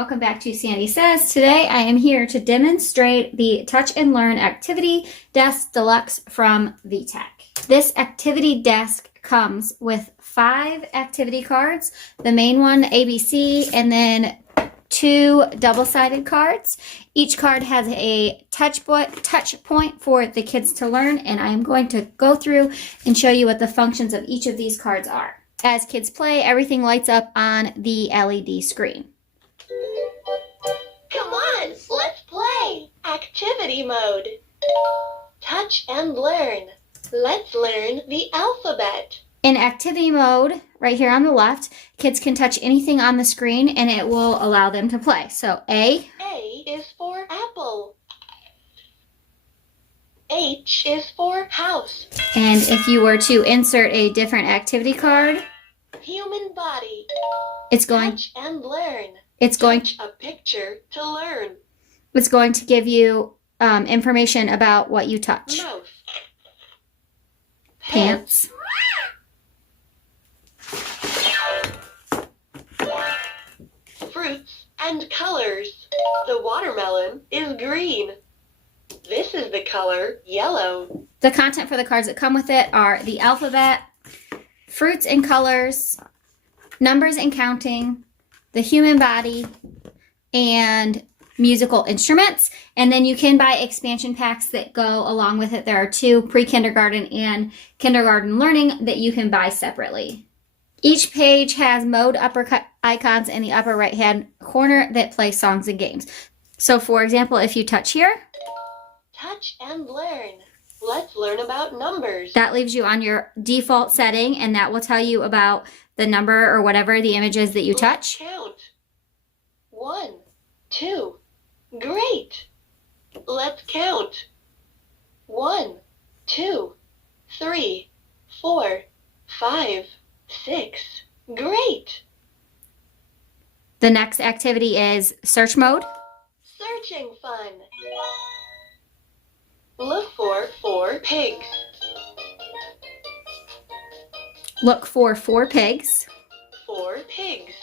welcome back to Sandy Says. Today I am here to demonstrate the Touch and Learn Activity Desk Deluxe from VTech. This activity desk comes with 5 activity cards, the main one, ABC, and then 2 double-sided cards. Each card has a touch point for the kids to learn, and I am going to go through and show you what the functions of each of these cards are. As kids play, everything lights up on the LED screen. Come on, let's play! Activity mode. Touch and learn. Let's learn the alphabet. In activity mode, right here on the left, kids can touch anything on the screen and it will allow them to play. So A. A is for apple. H is for house. And if you were to insert a different activity card, Human body. it's going Touch and learn. to Touch a picture to learn. give you information about what you touch. Mouth. Pants. Fruits and colors. The watermelon is green. This is the color yellow. The content for the cards that come with it are the alphabet, fruits and colors, numbers and counting, the human body, and musical instruments. And then you can buy expansion packs that go along with it. There are 2 pre-kindergarten and kindergarten learning that you can buy separately. Each page has mode uppercut icons in the upper right-hand corner that play songs and games. So for example, if you touch here, Touch and learn. Let's learn about numbers. that leaves you on your default setting, and that will tell you about the number or whatever the image is that you touch. Let's count. 1, 2. Great. Let's count. 1, 2, 3, 4, 5, 6. Great. The next activity is search mode. Searching fun. Look for 4 pigs. Look for 4 pigs. 4 pigs.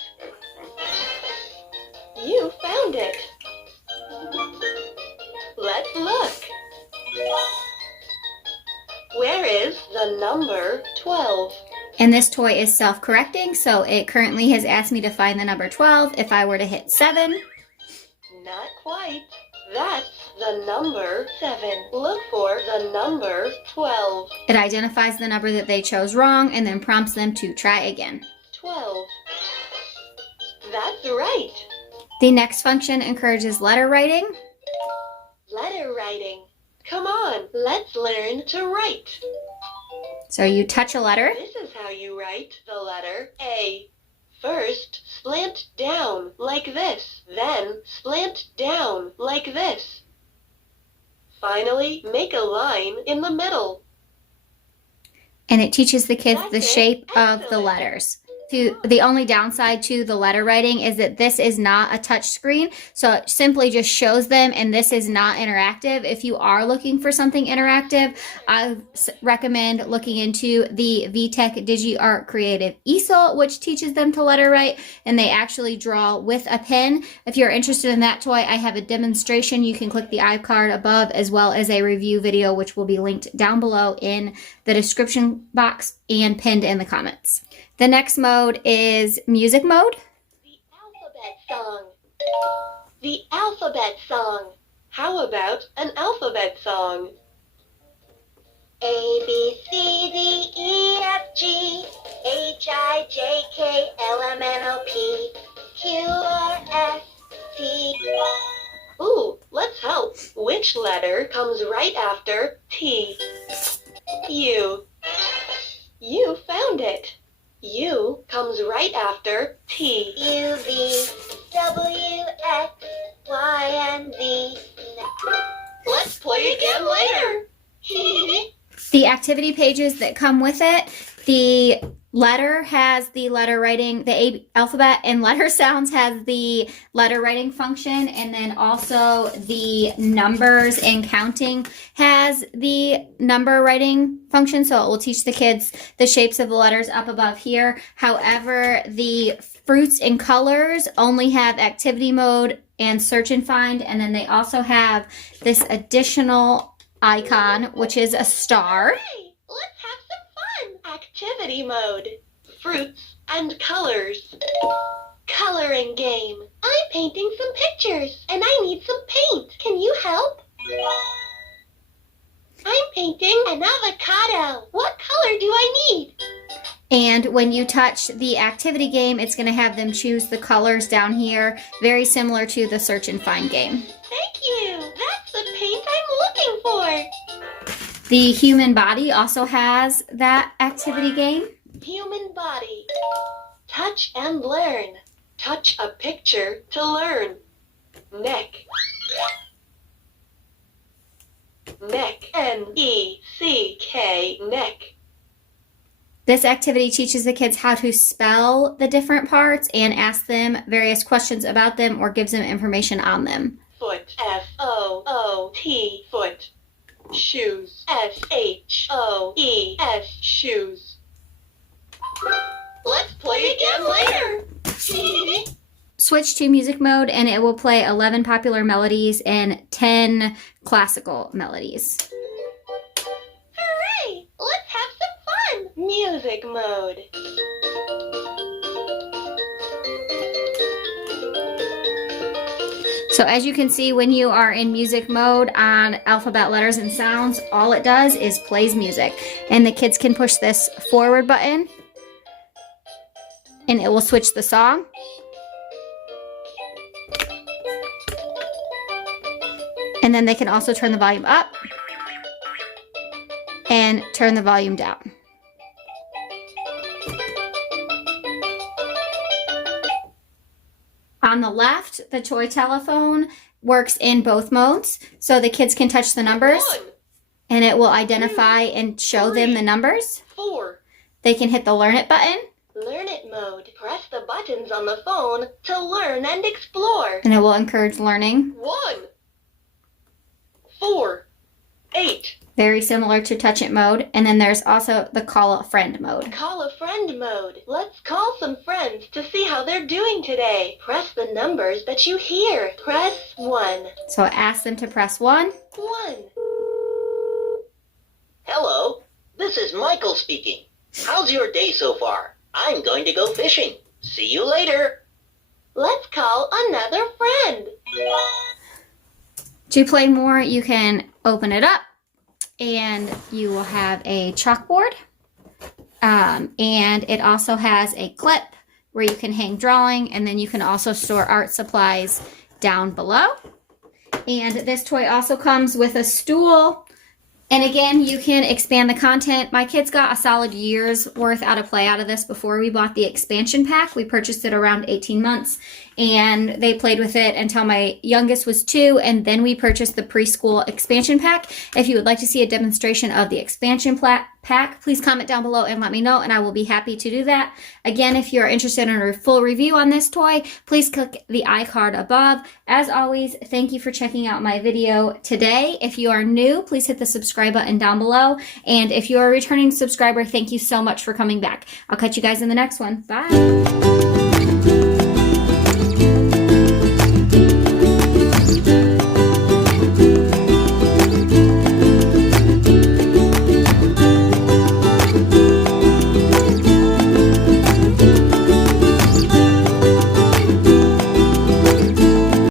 You found it. Let's look. Where is the number 12? And this toy is self-correcting, so it currently has asked me to find the number 12. If I were to hit 7, Not quite. That's the number 7. Look for the number 12. it identifies the number that they chose wrong and then prompts them to try again. 12. That's right. The next function encourages letter writing. Letter writing. Come on, let's learn to write. So you touch a letter. This is how you write the letter A. First, slant down like this. Then, slant down like this. Finally, make a line in the middle. And it teaches the kids the That's it. shape of the Excellent. letters. The only downside to the letter writing is that this is not a touch screen, so it simply just shows them, and this is not interactive. If you are looking for something interactive, I recommend looking into the VTech DigiArt Creative Easel, which teaches them to letter write, and they actually draw with a pen. If you're interested in that toy, I have a demonstration. You can click the iCard above, as well as a review video, which will be linked down below in the description box and pinned in the comments. The next mode is music mode. The alphabet song. The alphabet song. How about an alphabet song? A, B, C, D, E, F, G, H, I, J, K, L, M, N, O, P, Q, R, S, T. Ooh, let's help. Which letter comes right after T? U. You found it. U comes right after T. U, V, W, X, Y, and Z. Let's play again later. The activity pages that come with it, the letter has the letter writing, the alphabet and letter sounds has the letter writing function, and then also the numbers and counting has the number writing function, so it will teach the kids the shapes of the letters up above here. However, the Fruits and Colors only have activity mode and search and find, and then they also have this additional icon, which is a star. Hey, let's have some fun. Activity mode. Fruits and colors. Coloring game. I'm painting some pictures, and I need some paint. Can you help? I'm painting an avocado. What color do I need? And when you touch the activity game, it's going to have them choose the colors down here, very similar to the search and find game. Thank you. That's the paint I'm looking for. The human body also has that activity game. Human body. Touch and learn. Touch a picture to learn. Neck. Neck. N-E-C-K. Neck. This activity teaches the kids how to spell the different parts and ask them various questions about them or gives them information on them. Foot. F-O-O-T. Foot. Shoes. S-H-O-E-S. Shoes. Let's play again later. Switch to music mode and it will play 11 popular melodies and 10 classical melodies. Hooray! Let's have some fun. Music mode. So as you can see, when you are in music mode on alphabet, letters, and sounds, all it does is plays music. And the kids can push this forward button and it will switch the song. And then they can also turn the volume up and turn the volume down. On the left, the toy telephone works in both modes. So the kids can touch the numbers 1, and it will identify and show them the numbers. 4. They can hit the Learn It button Learn it mode. Press the buttons on the phone to learn and explore. and it will encourage learning. 1, 4, 8. Very similar to Touch It mode. And then there's also the Call a Friend mode. Call a friend mode. Let's call some friends to see how they're doing today. Press the numbers that you hear. Press 1. So ask them to press 1. 1. Hello, this is Michael speaking. How's your day so far? I'm going to go fishing. See you later. Let's call another friend. To play more, you can open it up and you will have a chalkboard. And it also has a clip where you can hang drawing, and then you can also store art supplies down below. And this toy also comes with a stool. And again, you can expand the content. My kids got a solid year's worth out of play out of this before we bought the expansion pack. We purchased it around 18 months and they played with it until my youngest was 2, and then we purchased the preschool expansion pack. If you would like to see a demonstration of the expansion pack, please comment down below and let me know, and I will be happy to do that. Again, if you are interested in a full review on this toy, please click the iCard above. As always, thank you for checking out my video today. If you are new, please hit the subscribe button down below. And if you are a returning subscriber, thank you so much for coming back. I'll catch you guys in the next one. Bye.